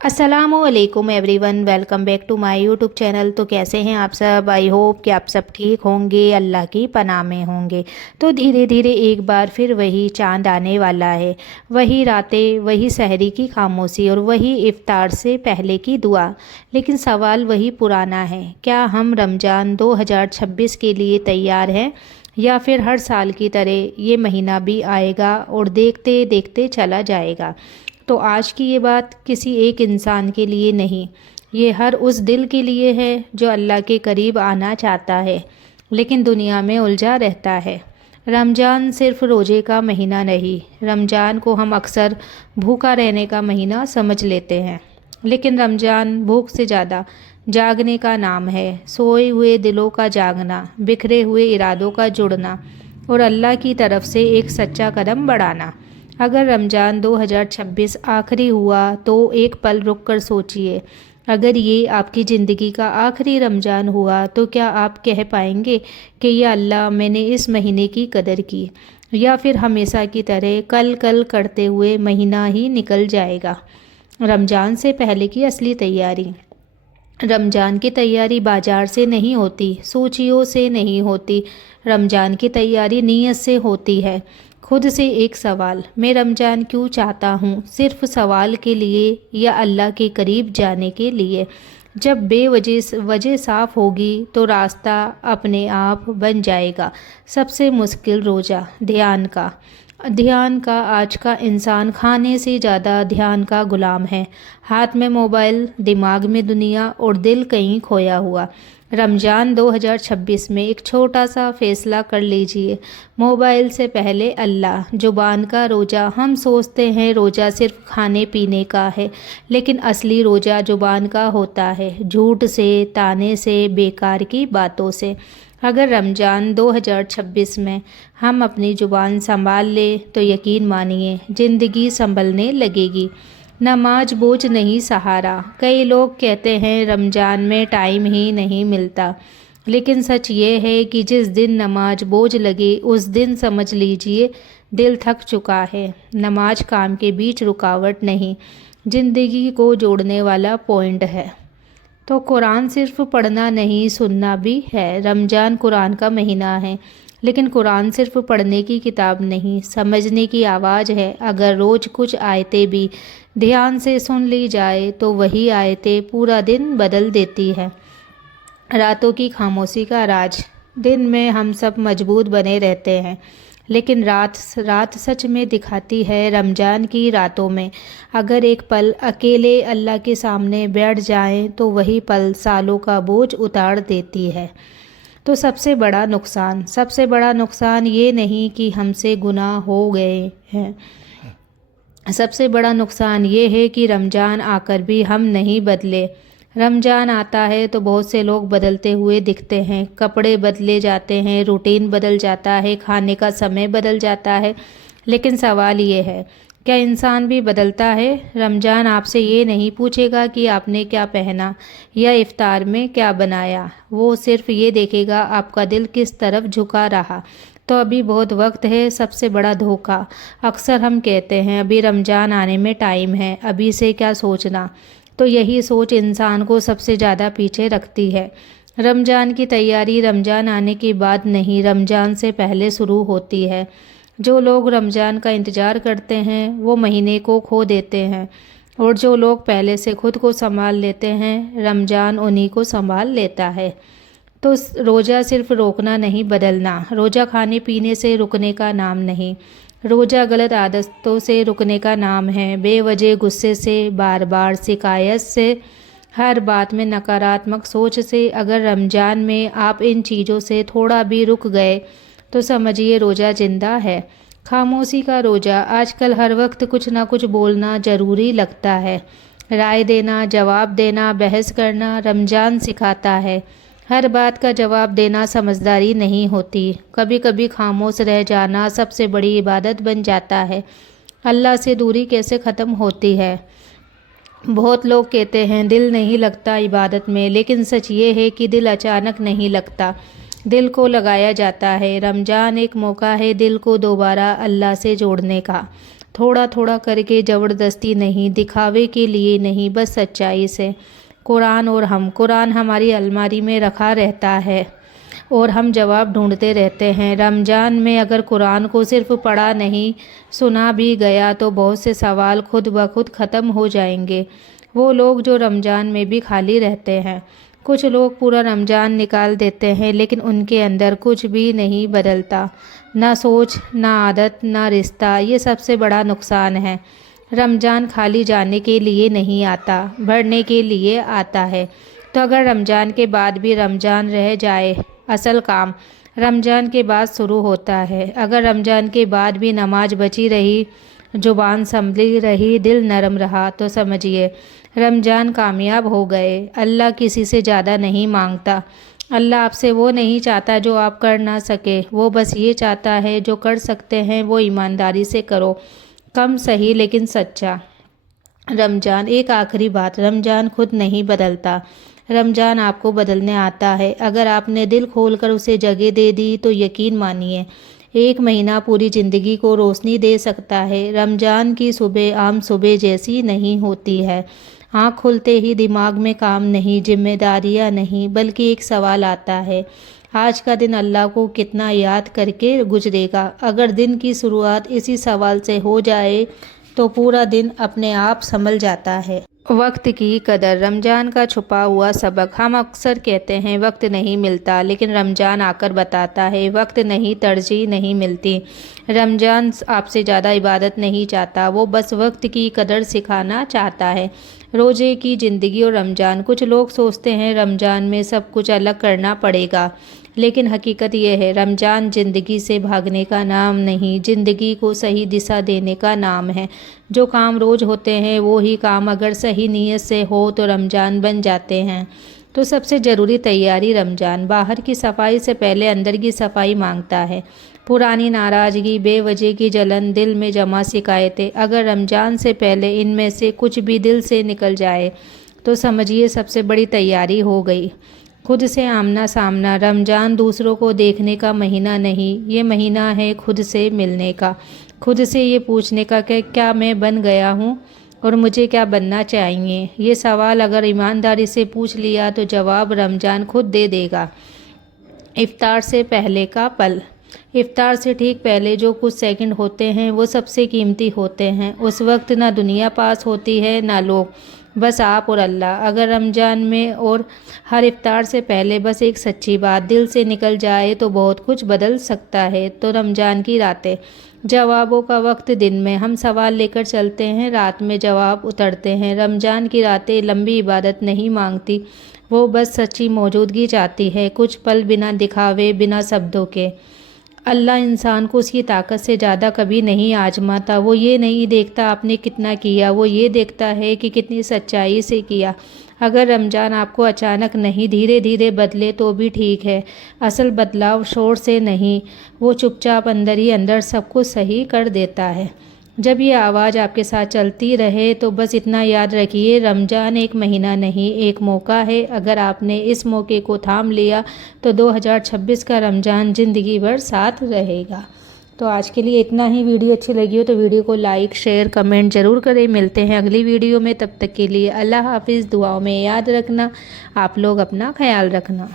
अस्सलामुअलैकुम everyone, welcome back to my YouTube channel. तो कैसे हैं आप सब? आई होप कि आप सब ठीक होंगे, अल्लाह की पनाह में होंगे। तो धीरे धीरे एक बार फिर वही चांद आने वाला है, वही रातें, वही सहरी की खामोशी और वही इफ्तार से पहले की दुआ। लेकिन सवाल वही पुराना है, क्या हम रमज़ान 2026 के लिए तैयार हैं, या फिर हर साल की तरह ये महीना भी आएगा और देखते देखते चला जाएगा। तो आज की ये बात किसी एक इंसान के लिए नहीं, ये हर उस दिल के लिए है जो अल्लाह के करीब आना चाहता है लेकिन दुनिया में उलझा रहता है। रमज़ान सिर्फ़ रोज़े का महीना नहीं, रमज़ान को हम अक्सर भूखा रहने का महीना समझ लेते हैं, लेकिन रमज़ान भूख से ज़्यादा जागने का नाम है। सोए हुए दिलों का जागना, बिखरे हुए इरादों का जुड़ना और अल्लाह की तरफ से एक सच्चा कदम बढ़ाना। अगर रमज़ान 2026 आखिरी हुआ तो एक पल रुक कर सोचिए, अगर ये आपकी ज़िंदगी का आखिरी रमज़ान हुआ तो क्या आप कह पाएंगे कि या अल्लाह, मैंने इस महीने की कदर की, या फिर हमेशा की तरह कल कल करते हुए महीना ही निकल जाएगा। रमज़ान से पहले की असली तैयारी। रमज़ान की तैयारी बाज़ार से नहीं होती, सूचियों से नहीं होती। रमज़ान की तैयारी नीयत से होती है। खुद से एक सवाल, मैं रमज़ान क्यों चाहता हूँ? सिर्फ सवाल के लिए या अल्लाह के करीब जाने के लिए? जब वजह साफ़ होगी तो रास्ता अपने आप बन जाएगा। सबसे मुश्किल रोज़ा ध्यान का आज का इंसान खाने से ज़्यादा ध्यान का गुलाम है। हाथ में मोबाइल, दिमाग में दुनिया और दिल कहीं खोया हुआ। रमज़ान 2026 में एक छोटा सा फ़ैसला कर लीजिए, मोबाइल से पहले अल्लाह। ज़ुबान का रोज़ा। हम सोचते हैं रोज़ा सिर्फ खाने पीने का है, लेकिन असली रोज़ा ज़ुबान का होता है, झूठ से, ताने से, बेकार की बातों से। अगर रमज़ान 2026 में हम अपनी ज़ुबान संभाल ले तो यकीन मानिए ज़िंदगी संभलने लगेगी। नमाज बोझ नहीं, सहारा। कई लोग कहते हैं रमज़ान में टाइम ही नहीं मिलता, लेकिन सच ये है कि जिस दिन नमाज बोझ लगे उस दिन समझ लीजिए दिल थक चुका है। नमाज काम के बीच रुकावट नहीं, ज़िंदगी को जोड़ने वाला पॉइंट है। तो कुरान सिर्फ पढ़ना नहीं, सुनना भी है। रमज़ान कुरान का महीना है, लेकिन कुरान सिर्फ पढ़ने की किताब नहीं, समझने की आवाज़ है। अगर रोज़ कुछ आयतें भी ध्यान से सुन ली जाए तो वही आयतें पूरा दिन बदल देती है। रातों की खामोशी का राज। दिन में हम सब मजबूत बने रहते हैं, लेकिन रात सच में दिखाती है। रमज़ान की रातों में अगर एक पल अकेले अल्लाह के सामने बैठ जाएं तो वही पल सालों का बोझ उतार देती है। तो सबसे बड़ा नुकसान ये नहीं कि हमसे गुनाह हो गए हैं, सबसे बड़ा नुकसान ये है कि रमज़ान आकर भी हम नहीं बदले। रमज़ान आता है तो बहुत से लोग बदलते हुए दिखते हैं, कपड़े बदले जाते हैं, रूटीन बदल जाता है, खाने का समय बदल जाता है, लेकिन सवाल ये है, क्या इंसान भी बदलता है? रमज़ान आपसे ये नहीं पूछेगा कि आपने क्या पहना या इफ्तार में क्या बनाया, वो सिर्फ ये देखेगा आपका दिल किस तरफ झुका रहा। तो अभी बहुत वक्त है। सबसे बड़ा धोखा। अक्सर हम कहते हैं अभी रमज़ान आने में टाइम है, अभी से क्या सोचना। तो यही सोच इंसान को सबसे ज़्यादा पीछे रखती है। रमज़ान की तैयारी रमज़ान आने के बाद नहीं, रमज़ान से पहले शुरू होती है। जो लोग रमज़ान का इंतज़ार करते हैं वो महीने को खो देते हैं, और जो लोग पहले से खुद को संभाल लेते हैं रमज़ान उन्हीं को संभाल लेता है। तो रोज़ा सिर्फ रोकना नहीं, बदलना। रोज़ा खाने पीने से रुकने का नाम नहीं, रोज़ा गलत आदतों से रुकने का नाम है। बेवजह गुस्से से, बार बार शिकायत से, हर बात में नकारात्मक सोच से। अगर रमज़ान में आप इन चीज़ों से थोड़ा भी रुक गए तो समझिए रोज़ा ज़िंदा है। खामोशी का रोज़ा। आजकल हर वक्त कुछ ना कुछ बोलना ज़रूरी लगता है, राय देना, जवाब देना, बहस करना। रमज़ान सिखाता है हर बात का जवाब देना समझदारी नहीं होती। कभी कभी खामोश रह जाना सबसे बड़ी इबादत बन जाता है। अल्लाह से दूरी कैसे ख़त्म होती है? बहुत लोग कहते हैं दिल नहीं लगता इबादत में, लेकिन सच ये है कि दिल अचानक नहीं लगता, दिल को लगाया जाता है। रमज़ान एक मौका है दिल को दोबारा अल्लाह से जोड़ने का। تھوڑا تھوڑا کر کے، زبردستی نہیں، دکھاوے کے لیے نہیں، بس سچائی سے۔ قرآن اور ہم، قرآن ہماری الماری میں رکھا رہتا ہے اور ہم جواب ڈھونڈتے رہتے ہیں۔ رمضان میں اگر قرآن کو صرف پڑھا نہیں، سنا بھی گیا تو بہت سے سوال خود بخود ختم ہو جائیں گے۔ وہ لوگ جو رمضان میں بھی خالی رہتے ہیں، کچھ لوگ پورا رمضان نکال دیتے ہیں لیکن ان کے اندر کچھ بھی نہیں بدلتا، نہ سوچ، نہ عادت، نہ رشتہ۔ یہ سب سے بڑا نقصان ہے۔ رمضان خالی جانے کے لیے نہیں آتا، بڑھنے کے لیے آتا ہے۔ تو اگر رمضان کے بعد بھی رمضان رہ جائے، اصل کام رمضان کے بعد شروع ہوتا ہے۔ اگر رمضان کے بعد بھی نماز بچی رہی، زبان سنبھلی رہی، دل نرم رہا، تو سمجھیے رمضان کامیاب ہو گئے۔ اللہ کسی سے زیادہ نہیں مانگتا۔ اللہ آپ سے وہ نہیں چاہتا جو آپ کر نہ سکے، وہ بس یہ چاہتا ہے جو کر سکتے ہیں وہ ایمانداری سے کرو، کم صحیح لیکن سچا۔ رمضان، ایک آخری بات، رمضان خود نہیں بدلتا، رمضان آپ کو بدلنے آتا ہے۔ اگر آپ نے دل کھول کر اسے جگہ دے دی تو یقین مانیے ایک مہینہ پوری زندگی کو روشنی دے سکتا ہے۔ رمضان کی صبح عام صبح جیسی نہیں ہوتی ہے۔ آنکھ کھلتے ہی دماغ میں کام نہیں، ذمہ داریاں نہیں، بلکہ ایک سوال آتا ہے، آج کا دن اللہ کو کتنا یاد کر کے گزرے گا؟ اگر دن کی شروعات اسی سوال سے ہو جائے تو پورا دن اپنے آپ سنبھل جاتا ہے۔ وقت کی قدر، رمضان کا چھپا ہوا سبق۔ ہم اکثر کہتے ہیں وقت نہیں ملتا، لیکن رمضان آ کر بتاتا ہے وقت نہیں، ترجیح نہیں ملتی۔ رمضان آپ سے زیادہ عبادت نہیں چاہتا، وہ بس وقت کی قدر سکھانا چاہتا ہے۔ روزے کی زندگی اور رمضان، کچھ لوگ سوچتے ہیں رمضان میں سب کچھ الگ کرنا پڑے گا، لیکن حقیقت یہ ہے رمضان زندگی سے بھاگنے کا نام نہیں، زندگی کو صحیح دشا دینے کا نام ہے۔ جو کام روز ہوتے ہیں وہی کام اگر صحیح نیت سے ہو تو رمضان بن جاتے ہیں۔ تو سب سے ضروری تیاری رمضان، باہر کی صفائی سے پہلے اندر کی صفائی مانگتا ہے۔ پرانی ناراضگی، بے وجہ کی جلن، دل میں جمع شکایتیں، اگر رمضان سے پہلے ان میں سے کچھ بھی دل سے نکل جائے تو سمجھیے سب سے بڑی تیاری ہو گئی۔ خود سے آمنا سامنا، رمضان دوسروں کو دیکھنے کا مہینہ نہیں، یہ مہینہ ہے خود سے ملنے کا، خود سے یہ پوچھنے کا کہ کیا میں بن گیا ہوں اور مجھے کیا بننا چاہیے۔ یہ سوال اگر ایمانداری سے پوچھ لیا تو جواب رمضان خود دے دے گا۔ افطار سے پہلے کا پل، افطار سے ٹھیک پہلے جو کچھ سیکنڈ ہوتے ہیں وہ سب سے قیمتی ہوتے ہیں۔ اس وقت نہ دنیا پاس ہوتی ہے نہ لوگ، بس آپ اور اللہ۔ اگر رمضان میں اور ہر افطار سے پہلے بس ایک سچی بات دل سے نکل جائے تو بہت کچھ بدل سکتا ہے۔ تو رمضان کی راتیں، جوابوں کا وقت، دن میں ہم سوال لے کر چلتے ہیں، رات میں جواب اترتے ہیں۔ رمضان کی راتیں لمبی عبادت نہیں مانگتی، وہ بس سچی موجودگی چاہتی ہے، کچھ پل بنا دکھاوے، بنا شبدوں کے۔ اللہ انسان کو اس کی طاقت سے زیادہ کبھی نہیں آزماتا۔ وہ یہ نہیں دیکھتا آپ نے کتنا کیا، وہ یہ دیکھتا ہے کہ کتنی سچائی سے کیا۔ اگر رمضان آپ کو اچانک نہیں، دھیرے دھیرے بدلے تو بھی ٹھیک ہے۔ اصل بدلاؤ شور سے نہیں، وہ چپ چاپ اندر ہی اندر سب کچھ صحیح کر دیتا ہے۔ جب یہ آواز آپ کے ساتھ چلتی رہے تو بس اتنا یاد رکھیے، رمضان ایک مہینہ نہیں، ایک موقع ہے۔ اگر آپ نے اس موقع کو تھام لیا تو 2026 کا رمضان زندگی بھر ساتھ رہے گا۔ تو آج کے لیے اتنا ہی۔ ویڈیو اچھی لگی ہو تو ویڈیو کو لائک، شیئر، کمنٹ ضرور کریں۔ ملتے ہیں اگلی ویڈیو میں، تب تک کے لیے اللہ حافظ۔ دعاؤں میں یاد رکھنا، آپ لوگ اپنا خیال رکھنا۔